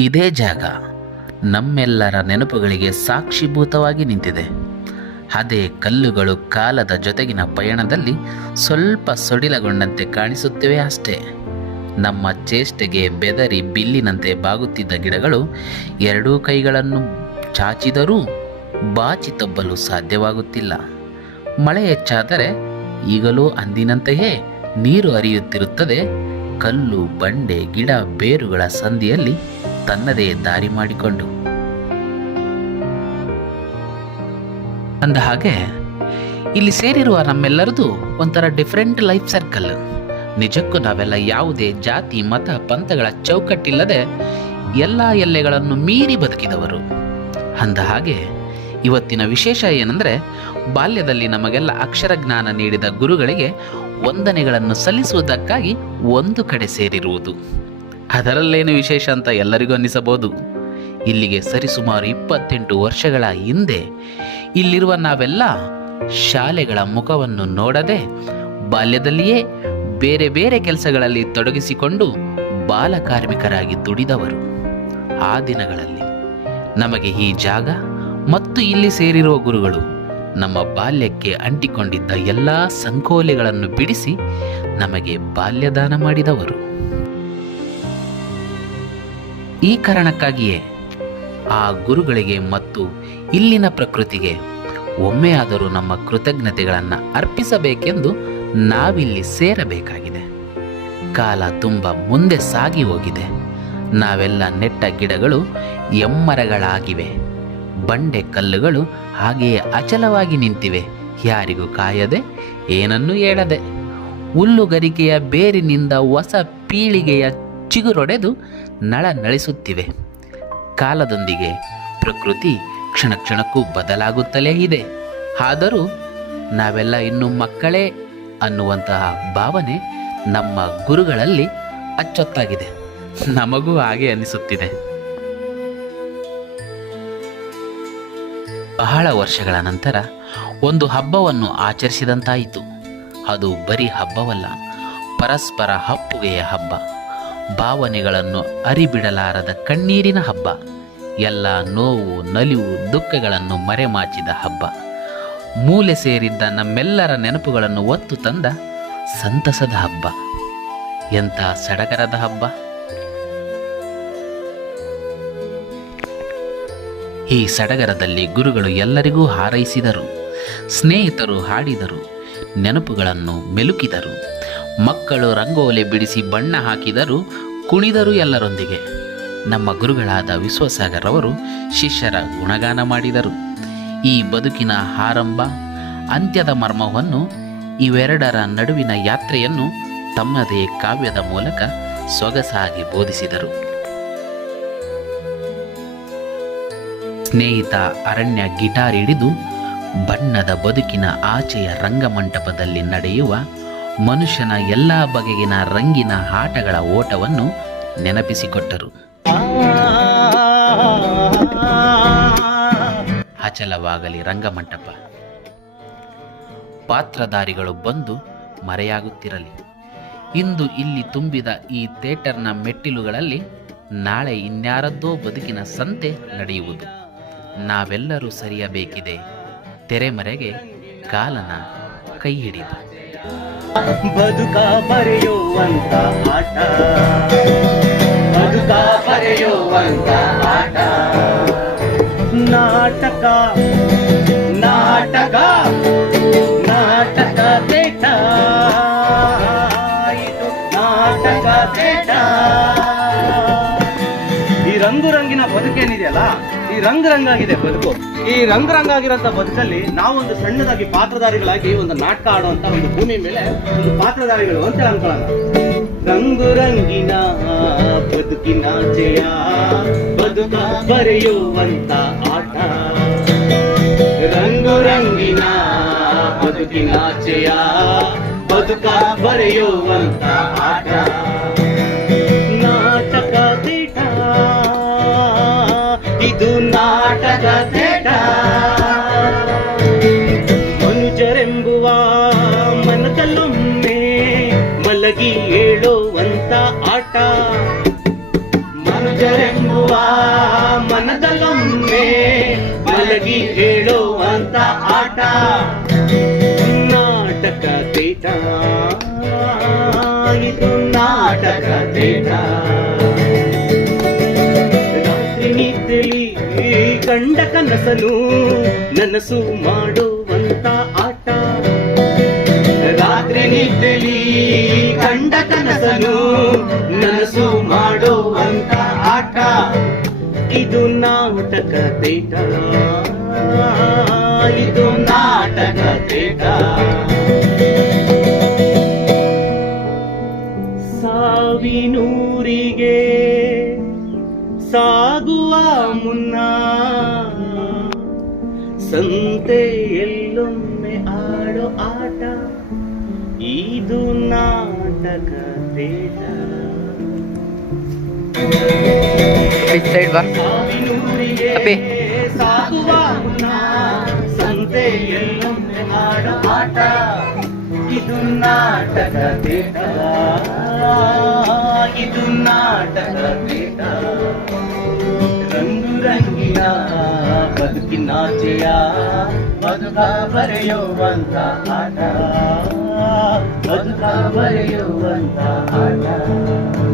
ಇದೇ ಜಾಗ ನಮ್ಮೆಲ್ಲರ ನೆನಪುಗಳಿಗೆ ಸಾಕ್ಷಿಭೂತವಾಗಿ ನಿಂತಿದೆ. ಅದೇ ಕಲ್ಲುಗಳು ಕಾಲದ ಜೊತೆಗಿನ ಪಯಣದಲ್ಲಿ ಸ್ವಲ್ಪ ಸಡಿಲಗೊಂಡಂತೆ ಕಾಣಿಸುತ್ತಿವೆ ಅಷ್ಟೇ. ನಮ್ಮ ಚೇಷ್ಟೆಗೆ ಬೆದರಿ ಬಿಲ್ಲಿನಂತೆ ಬಾಗುತ್ತಿದ್ದ ಗಿಡಗಳು ಎರಡೂ ಕೈಗಳನ್ನು ಚಾಚಿದರೂ ಬಾಚಿ ತಬ್ಬಲು ಸಾಧ್ಯವಾಗುತ್ತಿಲ್ಲ. ಮಳೆ ಹೆಚ್ಚಾದರೆ ಈಗಲೂ ಅಂದಿನಂತೆಯೇ ನೀರು ಹರಿಯುತ್ತಿರುತ್ತದೆ. ಕಲ್ಲು, ಬಂಡೆ, ಗಿಡ, ಬೇರುಗಳ ಸಂದಿಯಲ್ಲಿ ತನ್ನದೇ ದಾರಿ ಮಾಡಿಕೊಂಡು. ಅಂದ ಹಾಗೆ ಇಲ್ಲಿ ಸೇರಿರುವ ನಮ್ಮೆಲ್ಲರದು ಒಂಥರ ಡಿಫ್ರೆಂಟ್ ಲೈಫ್ ಸರ್ಕಲ್. ನಿಜಕ್ಕೂ ನಾವೆಲ್ಲ ಯಾವುದೇ ಜಾತಿ, ಮತ, ಪಂಥಗಳ ಚೌಕಟ್ಟಿಲ್ಲದೆ ಎಲ್ಲ ಎಲ್ಲೆಗಳನ್ನು ಮೀರಿ ಬದುಕಿದವರು. ಅಂದ ಹಾಗೆ ಇವತ್ತಿನ ವಿಶೇಷ ಏನಂದರೆ, ಬಾಲ್ಯದಲ್ಲಿ ನಮಗೆಲ್ಲ ಅಕ್ಷರ ಜ್ಞಾನ ನೀಡಿದ ಗುರುಗಳಿಗೆ ವಂದನೆಗಳನ್ನು ಸಲ್ಲಿಸುವುದಕ್ಕಾಗಿ ಒಂದು ಕಡೆ ಸೇರಿರುವುದು. ಅದರಲ್ಲೇನು ವಿಶೇಷ ಅಂತ ಎಲ್ಲರಿಗೂ ಅನ್ನಿಸಬಹುದು. ಇಲ್ಲಿಗೆ ಸರಿಸುಮಾರು 28 ವರ್ಷಗಳ ಹಿಂದೆ ಇಲ್ಲಿರುವ ನಾವೆಲ್ಲ ಶಾಲೆಗಳ ಮುಖವನ್ನು ನೋಡದೆ ಬಾಲ್ಯದಲ್ಲಿಯೇ ಬೇರೆ ಬೇರೆ ಕೆಲಸಗಳಲ್ಲಿ ತೊಡಗಿಸಿಕೊಂಡು ಬಾಲ ಕಾರ್ಮಿಕರಾಗಿ ದುಡಿದವರು. ಆ ದಿನಗಳಲ್ಲಿ ನಮಗೆ ಈ ಜಾಗ ಮತ್ತು ಇಲ್ಲಿ ಸೇರಿರುವ ಗುರುಗಳು ನಮ್ಮ ಬಾಲ್ಯಕ್ಕೆ ಅಂಟಿಕೊಂಡಿದ್ದ ಎಲ್ಲ ಸಂಕೋಲೆಗಳನ್ನು ಬಿಡಿಸಿ ನಮಗೆ ಬಾಲ್ಯದಾನ ಮಾಡಿದವರು. ಈ ಕಾರಣಕ್ಕಾಗಿಯೇ ಆ ಗುರುಗಳಿಗೆ ಮತ್ತು ಇಲ್ಲಿನ ಪ್ರಕೃತಿಗೆ ಒಮ್ಮೆಯಾದರೂ ನಮ್ಮ ಕೃತಜ್ಞತೆಗಳನ್ನು ಅರ್ಪಿಸಬೇಕೆಂದು ನಾವಿಲ್ಲಿ ಸೇರಬೇಕಾಗಿದೆ. ಕಾಲ ತುಂಬ ಮುಂದೆ ಸಾಗಿ ಹೋಗಿದೆ. ನಾವೆಲ್ಲ ನೆಟ್ಟ ಗಿಡಗಳು ಎಮ್ಮರಗಳಾಗಿವೆ. ಬಂಡೆ ಕಲ್ಲುಗಳು ಹಾಗೆಯೇ ಅಚಲವಾಗಿ ನಿಂತಿವೆ, ಯಾರಿಗೂ ಕಾಯದೆ, ಏನನ್ನೂ ಹೇಳದೆ. ಹುಲ್ಲುಗರಿಕೆಯ ಬೇರಿನಿಂದ ಹೊಸ ಪೀಳಿಗೆಯ ಚಿಗುರೊಡೆದು ನಳಿಸುತ್ತಿವೆ. ಕಾಲದೊಂದಿಗೆ ಪ್ರಕೃತಿ ಕ್ಷಣ ಕ್ಷಣಕ್ಕೂ ಬದಲಾಗುತ್ತಲೇ ಇದೆ. ಆದರೂ ನಾವೆಲ್ಲ ಇನ್ನೂ ಮಕ್ಕಳೇ ಅನ್ನುವಂತಹ ಭಾವನೆ ನಮ್ಮ ಗುರುಗಳಲ್ಲಿ ಅಚ್ಚೊತ್ತಾಗಿದೆ. ನಮಗೂ ಹಾಗೆ ಅನಿಸುತ್ತಿದೆ. ಬಹಳ ವರ್ಷಗಳ ನಂತರ ಒಂದು ಹಬ್ಬವನ್ನು ಆಚರಿಸಿದಂತಾಯಿತು. ಅದು ಬರೀ ಹಬ್ಬವಲ್ಲ, ಪರಸ್ಪರ ಅಪ್ಪುಗೆಯ ಹಬ್ಬ, ಭಾವನೆಗಳನ್ನು ಅರಿಬಿಡಲಾರದ ಕಣ್ಣೀರಿನ ಹಬ್ಬ, ಎಲ್ಲ ನೋವು, ನಲಿವು, ದುಃಖಗಳನ್ನು ಮರೆಮಾಚಿದ ಹಬ್ಬ, ಮೂಲೆ ಸೇರಿದ್ದ ನಮ್ಮೆಲ್ಲರ ನೆನಪುಗಳನ್ನು ಒತ್ತು ತಂದ ಸಂತಸದ ಹಬ್ಬ. ಎಂಥ ಸಡಗರದ ಹಬ್ಬ! ಈ ಸಡಗರದಲ್ಲಿ ಗುರುಗಳು ಎಲ್ಲರಿಗೂ ಹಾರೈಸಿದರು, ಸ್ನೇಹಿತರು ಹಾಡಿದರು, ನೆನಪುಗಳನ್ನು ಮೆಲುಕಿದರು, ಮಕ್ಕಳು ರಂಗೋಲೆ ಬಿಡಿಸಿ ಬಣ್ಣ ಹಾಕಿದರು, ಕುಣಿದರು ಎಲ್ಲರೊಂದಿಗೆ. ನಮ್ಮ ಗುರುಗಳಾದ ವಿಶ್ವಸಾಗರ್ ಅವರು ಶಿಷ್ಯರ ಗುಣಗಾನ ಮಾಡಿದರು. ಈ ಬದುಕಿನ ಆರಂಭ, ಅಂತ್ಯದ ಮರ್ಮವನ್ನು, ಇವೆರಡರ ನಡುವಿನ ಯಾತ್ರೆಯನ್ನು ತಮ್ಮದೇ ಕಾವ್ಯದ ಮೂಲಕ ಸೊಗಸಾಗಿ ಬೋಧಿಸಿದರು. ಸ್ನೇಹಿತ ಅರಣ್ಯ ಗಿಟಾರ್ ಹಿಡಿದು ಬಣ್ಣದ ಬದುಕಿನ ಆಚೆಯ ರಂಗಮಂಟಪದಲ್ಲಿ ನಡೆಯುವ ಮನುಷ್ಯನ ಎಲ್ಲ ಬಗೆಗಿನ ರಂಗಿನ ಆಟಗಳ ಓಟವನ್ನು ನೆನಪಿಸಿಕೊಟ್ಟರು. ಅಚಲವಾಗಲಿ ರಂಗಮಂಟಪ, ಪಾತ್ರಧಾರಿಗಳು ಬಂದು ಮರೆಯಾಗುತ್ತಿರಲಿ. ಇಂದು ಇಲ್ಲಿ ತುಂಬಿದ ಈ ಥಿಯೇಟರ್ನ ಮೆಟ್ಟಿಲುಗಳಲ್ಲಿ ನಾಳೆ ಇನ್ಯಾರದ್ದೋ ಬದುಕಿನ ಸಂತೆ ನಡೆಯುವುದು. ನಾವೆಲ್ಲರೂ ಸರಿಯಬೇಕಿದೆ ತೆರೆಮರೆಗೆ ಕಾಲನ ಕೈ ಹಿಡಿದು. ಬದುಕ ಬರೆಯುವಂತ ಆಟ, ಬದುಕ ಬರೆಯುವಂತ ಆಟ, ನಾಟಕ ನಾಟಕ ನಾಟಕ ತೇಟ, ಇದು ನಾಟಕ ತೇಟ. ಈ ರಂಗುರಂಗಿನ ಬದುಕೇನಿದೆಯಲ್ಲ, ಈ ರಂಗಾಗಿದೆ ಬದುಕು. ಈ ರಂಗಾಗಿರೋಂಥ ಬದುಕಲ್ಲಿ ನಾವೊಂದು ಸಣ್ಣದಾಗಿ ಪಾತ್ರಧಾರಿಗಳಾಗಿ ಒಂದು ನಾಟಕ ಆಡುವಂತ ಒಂದು ಭೂಮಿ ಮೇಲೆ ಒಂದು ಪಾತ್ರಧಾರಿಗಳು ಅಂತ ಅನ್ಕೊಳ್ಳೋಣ. ರಂಗುರಂಗಿನ ಬದುಕಿನ ಜಯ, ಬದುಕ ಬರೆಯುವಂತ ಆಟ, ರಂಗುರಂಗಿನ ಬದುಕಿನ ಜಯ, ಬದುಕ ಬರೆಯುವಂತ ಆಟ, ನಾಟಕ ತೇಟ, ಇದು ನಾಟಕ ತೇಟ. ಮನುಜರೆಂಬುವ ಮನದಲ್ಲೊಮ್ಮೆ ಮಲಗಿ ಹೇಳುವಂತ ಆಟ, ಮನುಜರೆ ಎಂಬುವ ಮನದಲ್ಲೊಮ್ಮೆ ಮಲಗಿ ಹೇಳುವಂತ ಆಟ ನಾಟಕ ತೇಟ, ಇದು ನಾಟಕ ತೇಟ. ರಾತ್ರಿ ನಿದ್ದೆಲಿ ಕಂಡ ಕನಸನು ನನಸು ಮಾಡುವಂತ ಆಟ. ರಾತ್ರಿ ನಿದ್ದೆಲಿ ಕಂಡ ಕನಸನು ನನಸು ಮಾಡುವಂತ ಆಟ. ಇದು ನಾಟಕ ತೇಟ, ಇದು ನಾಟಕ ತೇಟ. ಸಾವಿನೂರಿಗೆ ಸಾಗುವ ಮುನ್ನ ಸಂತೆಯಲ್ಲೊಮ್ಮೆ ಆಡೋ ಆಟ. ಇದು ನಾಟಕ ತೇಟ. ಸಾವಿನೂರಿಗೆ ಸಾಗುವ ಮುನ್ನ ಸಂತೆಯಲ್ಲೊಮ್ಮೆ ಆಡೋ ಆಟ. ಇದು ನಾಟಕ ತೇಟ, ಇದು ನಾಟಕ ತೇಟ. ರಂಗು ರಂಗಿನ ಬದುಕಿನಾಚೆಯ ಬದುಕ ಬರೆಯುವಂತ ಆಟ, ಬದುಕ ಬರೆಯುವಂತ ಆಟ.